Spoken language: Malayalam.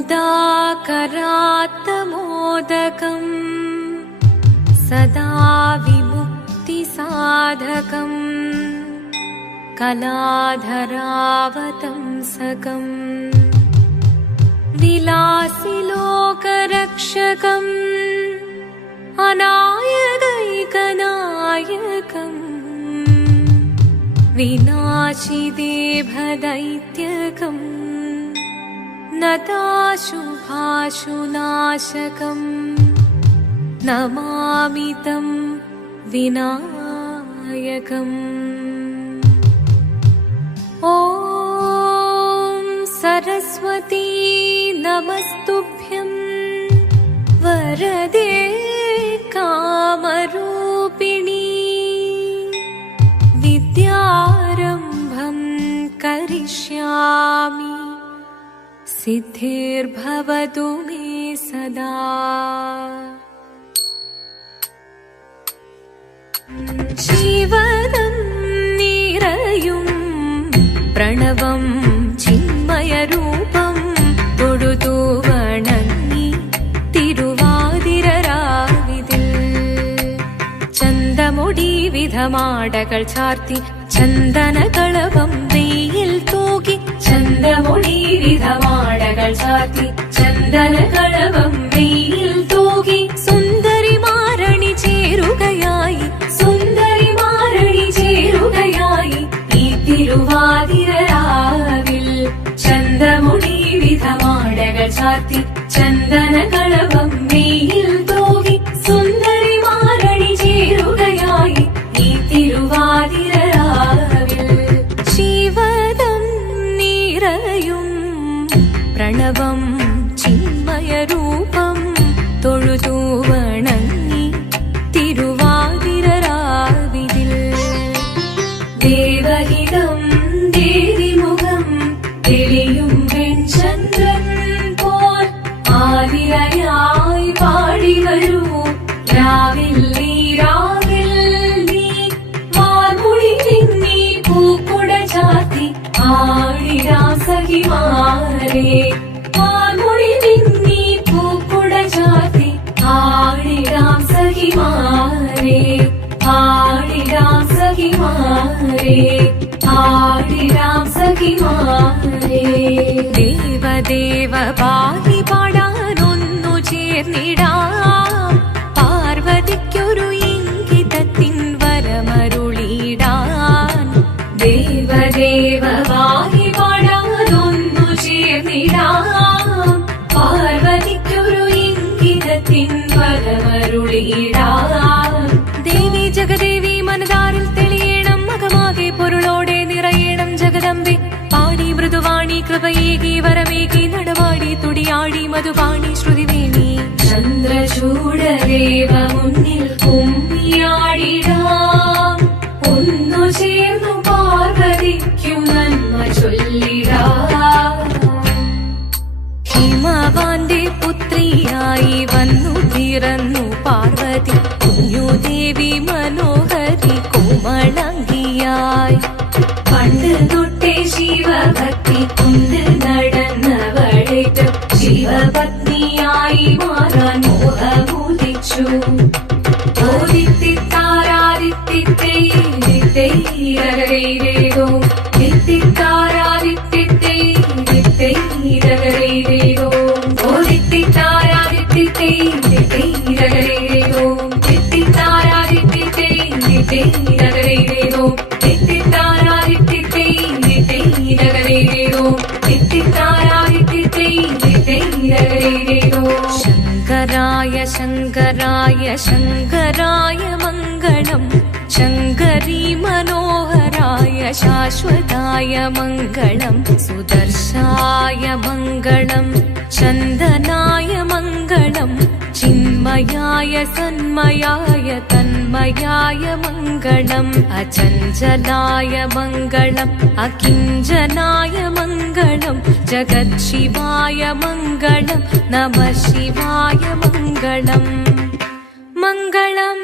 मुदाकरात्तमोदकम् सदा विमुक्तिसाधकम् कलाधरावतंसकम् विलासिलोकरक्षकम् अनायकैकनायकम् विनाशिदेभदैत्यकम् नताशुभाशुनाशकम् नमामि तं विनायकम्। ॐ सरस्वती नमस्तुभ्यं वरदे कामरूपिणी विद्यारम्भं करिष्यामि सिद्धिर्भवतु मे सदा। जीवनं निरयुं प्रणवं चिन्मयरूपं തൊഴുതു വണങ്ങി തിരുവാതിരരാവിതിൽ ചന്തമുടി വിധമാടകൾ ചാർത്തി ചന്ദനകളഭം വെയിൽ തൂകി ചന്തമുടി വിധമാടകൾ ചാർത്തി ചന്ദനകളഭം വെയിൽ തൂകി സുന്ദരിമാരണി ചേരുകയായി സുന്ദരിമാരണി ചേരുകയായി ഈ തിരുവാതിരരാവിൽ ചന്തമുടി വിധമാടകൾ ചാർത്തി ചന്ദനകളഭം വെയിൽ തൂകി സുന്ദരിമാരണി ചേരുകയായി ഈ തിരുവാതിരരാവിൽ ശിവദം നിറയും പ്രണവം ചിന്മയരൂപം തൊഴുതു വണങ്ങി തിരുവാതിരരാവിതിൽ ദേവഹിതം ദേവിമുഖം തെളിയും വെൺചന്ദ്രൻ പോൽ ആതിരയായി പാടി വരൂ രാവിൽ നീ രാവിൽ നീ വാർമുടി തിന്നി പൂക്കുട ചാത്തി ആടിരാം സഖിമാരേ വാർമുടി തിന്നി പൂക്കുട ചാത്തി ആടിരാം സഖിമാരേ ആടിരാം സഖിമാരേ ആടിരാം സഖിമാരേ ദേവദേവ പാഹി പാടാനൊന്നു ചേർന്നിടാം പാർവതിക്കൊരു ഇംഗിതത്തിൻ വരമരുളിടാൻ ദേവദേവ പാഹി പാടാനൊന്നു ചേർന്നിടാം പാർവതിക്കൊരു ഇംഗിതത്തിൻ വരമരുളിടാൻ ദേവി ജഗദേവി മനതാരിൽ തെളിയണം മകമാകെ പൊരുളോടെ നിറയണം ജഗദംബെ പാടി മൃദുവാണി കൃപയേകി വരമേകി നടവാടി തുടിയാടി മധുപാണി ശ്രുതിവേണി ചന്ദ്രചൂഡദേവ മുന്നിൽ കുമ്മിയാടിടാം ഒന്നു ചേർന്നു പാർവതിക്കു നന്മ ചൊല്ലിടാം ഹിമവാന്റെ പുത്രിയായി വന്നു പിറന്നു പാർവതി കുഞ്ഞുദേവി മനോഹരി കോമളങ്കിയായി പണ്ട് തൊട്ടേ ശിവഭക്തി കൊണ്ട് നടന്നവളേറ്റ് ശിവപത്നിയായി മാറാൻ മോഹമുദിച്ചു ശങ്കരായ ശങ്കരായ ശങ്കരായ മംഗളം ശങ്കരീ മനോഹരായ ശാശ്വതായ മംഗളം സുദർശായ മംഗളം ചന്ദനായ മംഗളം ചിന്മയായ സന്മയായ തന്മയായ മംഗളം അചഞ്ചലായ മംഗളം അകിഞ്ചനായ മംഗളം ജഗത്ശിവായ മംഗളം നമഃ ശിവായ മംഗളം മംഗളം